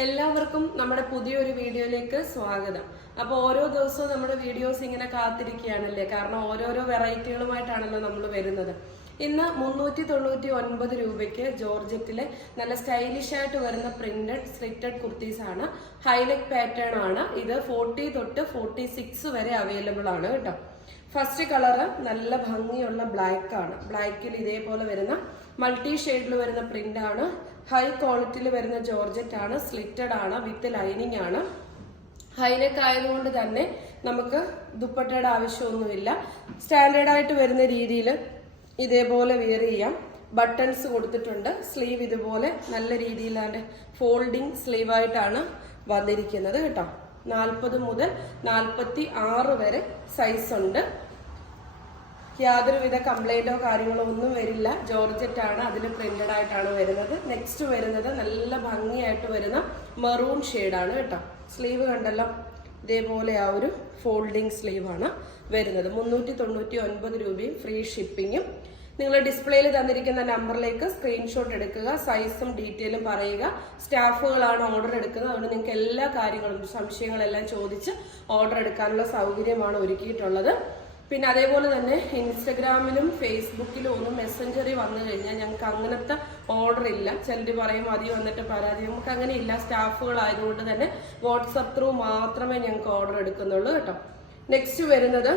എല്ലാവർക്കും നമ്മുടെ പുതിയൊരു വീഡിയോയിലേക്ക് സ്വാഗതം. അപ്പോൾ ഓരോ ദിവസവും നമ്മുടെ വീഡിയോസ് ഇങ്ങനെ കാത്തിരിക്കുകയാണല്ലേ? കാരണം ഓരോരോ വെറൈറ്റികളുമായിട്ടാണല്ലോ നമ്മൾ വരുന്നത്. ഇന്ന് മുന്നൂറ്റി തൊണ്ണൂറ്റി ഒൻപത് രൂപയ്ക്ക് ജോർജറ്റിലെ നല്ല സ്റ്റൈലിഷ് ആയിട്ട് വരുന്ന പ്രിന്റഡ് സ്ലിറ്റഡ് കുർത്തീസ് ആണ് ഹൈലൈറ്റ് പാറ്റേൺ ആണ്. ഇത് ഫോർട്ടി തൊട്ട് ഫോർട്ടി സിക്സ് വരെ അവൈലബിൾ ആണ് കേട്ടോ. ഫസ്റ്റ് കളറ് നല്ല ഭംഗിയുള്ള ബ്ലാക്ക് ആണ്. ബ്ലാക്കിൽ ഇതേപോലെ വരുന്ന മൾട്ടി ഷെയ്ഡിൽ വരുന്ന പ്രിന്റ് ആണ്. ഹൈ ക്വാളിറ്റിയിൽ വരുന്ന ജോർജറ്റ് ആണ്. സ്ലിറ്റഡ് ആണ്. വിത്ത് ലൈനിങ് ആണ്. ഹൈനെക്ക് ആയതുകൊണ്ട് തന്നെ നമുക്ക് ദുപ്പട്ടയുടെ ആവശ്യമൊന്നുമില്ല. സ്റ്റാൻഡേർഡ് ആയിട്ട് വരുന്ന രീതിയിൽ ഇതേപോലെ വിയർ ചെയ്യാം. ബട്ടൺസ് കൊടുത്തിട്ടുണ്ട്. സ്ലീവ് ഇതുപോലെ നല്ല രീതിയിലാണ് ഫോൾഡിങ് സ്ലീവായിട്ടാണ് വന്നിരിക്കുന്നത് കേട്ടോ. നാൽപ്പത് മുതൽ നാൽപ്പത്തി ആറ് വരെ സൈസ് ഉണ്ട്. യാതൊരുവിധ കംപ്ലൈന്റോ കാര്യങ്ങളോ ഒന്നും വരില്ല. ജോർജറ്റ് ആണ് അതിൽ പ്രിന്റഡ് ആയിട്ടാണ് വരുന്നത്. നെക്സ്റ്റ് വരുന്നത് നല്ല ഭംഗിയായിട്ട് വരുന്ന മെറൂൺ ആണ് കേട്ടോ. സ്ലീവ് കണ്ടല്ലോ? ഇതേപോലെ ആ ഒരു ഫോൾഡിങ് സ്ലീവ് ആണ് വരുന്നത്. മുന്നൂറ്റി തൊണ്ണൂറ്റി ഒൻപത് രൂപയും ഫ്രീ ഷിപ്പിങ്ങും നിങ്ങൾ ഡിസ്പ്ലേയിൽ തന്നിരിക്കുന്ന നമ്പറിലേക്ക് സ്ക്രീൻഷോട്ട് എടുക്കുക സൈസും ഡീറ്റെയിലും പറയുക. സ്റ്റാഫുകളാണ് ഓർഡർ എടുക്കുന്നത്. അതുകൊണ്ട് നിങ്ങൾക്ക് എല്ലാ കാര്യങ്ങളും സംശയങ്ങളെല്ലാം ചോദിച്ച് ഓർഡർ എടുക്കാനുള്ള സൗകര്യമാണ് ഒരുക്കിയിട്ടുള്ളത്. പിന്നെ അതേപോലെ തന്നെ ഇൻസ്റ്റഗ്രാമിലും ഫേസ്ബുക്കിലും ഒന്നും മെസ്സഞ്ചറിൽ വന്നു കഴിഞ്ഞാൽ ഞങ്ങൾക്ക് അങ്ങനത്തെ ഓർഡർ ഇല്ല. ചിലർ പറയും മതി വന്നിട്ട് പരാതി. നമുക്ക് അങ്ങനെ ഇല്ല. സ്റ്റാഫുകളായതുകൊണ്ട് തന്നെ വാട്സപ്പ് ത്രൂ മാത്രമേ ഞങ്ങൾക്ക് ഓർഡർ എടുക്കുന്നുള്ളൂ കേട്ടോ. നെക്സ്റ്റ് വരുന്നത്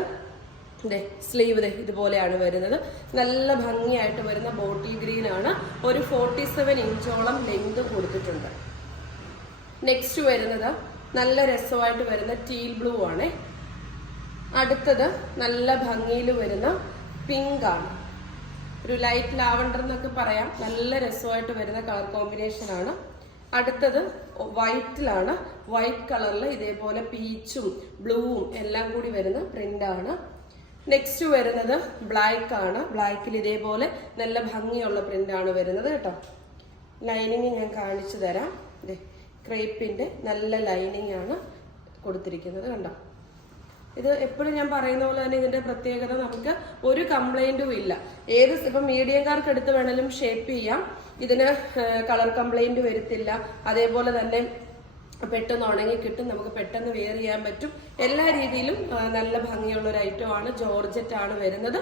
ദേ സ്ലീവ് ദേ ഇതുപോലെയാണ് വരുന്നത്. നല്ല ഭംഗിയായിട്ട് വരുന്ന ബോട്ടി ഗ്രീൻ ആണ്. ഒരു ഫോർട്ടി സെവൻ ഇഞ്ചോളം ലെങ്ത് കൊടുത്തിട്ടുണ്ട്. നെക്സ്റ്റ് വരുന്നത് നല്ല രസമായിട്ട് വരുന്ന ടീൽ ബ്ലൂ ആണ്. അടുത്തത് നല്ല ഭംഗിയിൽ വരുന്ന പിങ്ക് ആണ്. ഒരു ലൈറ്റ് ലാവണ്ടർ എന്നൊക്കെ പറയാം. നല്ല രസമായിട്ട് വരുന്ന കളർ കോമ്പിനേഷൻ ആണ്. അടുത്തത് വൈറ്റിലാണ് വൈറ്റ് കളറിൽ ഇതേപോലെ പീച്ചും ബ്ലൂവും എല്ലാം കൂടി വരുന്ന പ്രിന്റ് ആണ്. നെക്സ്റ്റ് വരുന്നത് ബ്ലാക്ക് ആണ്. ബ്ലാക്കിൽ ഇതേപോലെ നല്ല ഭംഗിയുള്ള പ്രിന്റ് ആണ് വരുന്നത് കേട്ടോ. ലൈനിങ് ഞാൻ കാണിച്ചു തരാം. ക്രേപ്പിന്റെ നല്ല ലൈനിങ് ആണ് കൊടുത്തിരിക്കുന്നത് കണ്ടോ? ഇത് എപ്പോഴും ഞാൻ പറയുന്ന പോലെ തന്നെ ഇതിന്റെ പ്രത്യേകത നമുക്ക് ഒരു കംപ്ലൈന്റും ഇല്ല. ഏത് ഇപ്പൊ മീഡിയംകാർക്ക് എടുത്ത് വേണേലും ഷേപ്പ് ചെയ്യാം. ഇതിന് കളർ കംപ്ലൈന്റ് വരത്തില്ല. അതേപോലെ തന്നെ പെട്ടെന്ന് ഉണങ്ങി കിട്ടും. നമുക്ക് പെട്ടെന്ന് വെയർ ചെയ്യാൻ പറ്റും. എല്ലാ രീതിയിലും നല്ല ഭംഗിയുള്ള ഒരു ഐറ്റം ആണ്. ജോർജറ്റ് ആണ് വരുന്നത്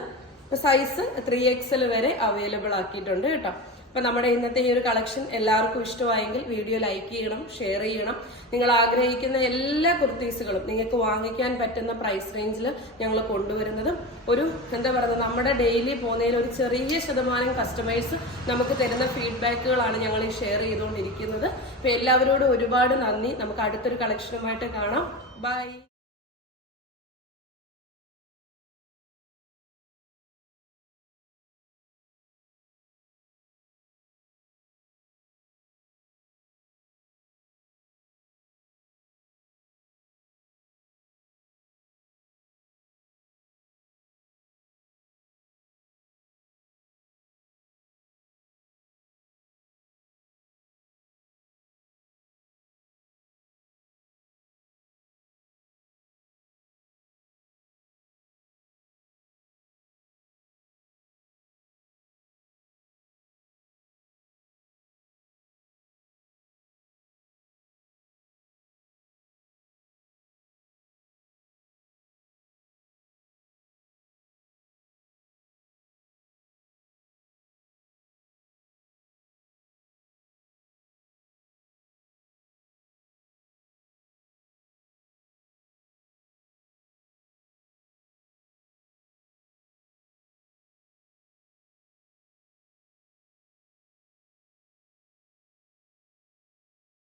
സൈസ് ത്രീ എക്സൽ വരെ അവൈലബിൾ ആക്കിയിട്ടുണ്ട് കേട്ടോ. അപ്പൊ നമ്മുടെ ഇന്നത്തെ ഈ ഒരു കളക്ഷൻ എല്ലാവർക്കും ഇഷ്ടമായെങ്കിൽ വീഡിയോ ലൈക്ക് ചെയ്യണം ഷെയർ ചെയ്യണം. നിങ്ങൾ ആഗ്രഹിക്കുന്ന എല്ലാ കുർത്തീസുകളും നിങ്ങൾക്ക് വാങ്ങിക്കാൻ പറ്റുന്ന പ്രൈസ് റേഞ്ചിൽ ഞങ്ങൾ കൊണ്ടുവരുന്നതും. ഒരു എന്താ പറയുക നമ്മുടെ ഡെയിലി പോകുന്നതിൽ ഒരു ചെറിയ ശതമാനം കസ്റ്റമേഴ്സ് നമുക്ക് തരുന്ന ഫീഡ്ബാക്കുകളാണ് ഞങ്ങൾ ഈ ഷെയർ ചെയ്തുകൊണ്ടിരിക്കുന്നത്. അപ്പൊ എല്ലാവരോടും ഒരുപാട് നന്ദി. നമുക്ക് അടുത്തൊരു കളക്ഷനുമായിട്ട് കാണാം. ബൈ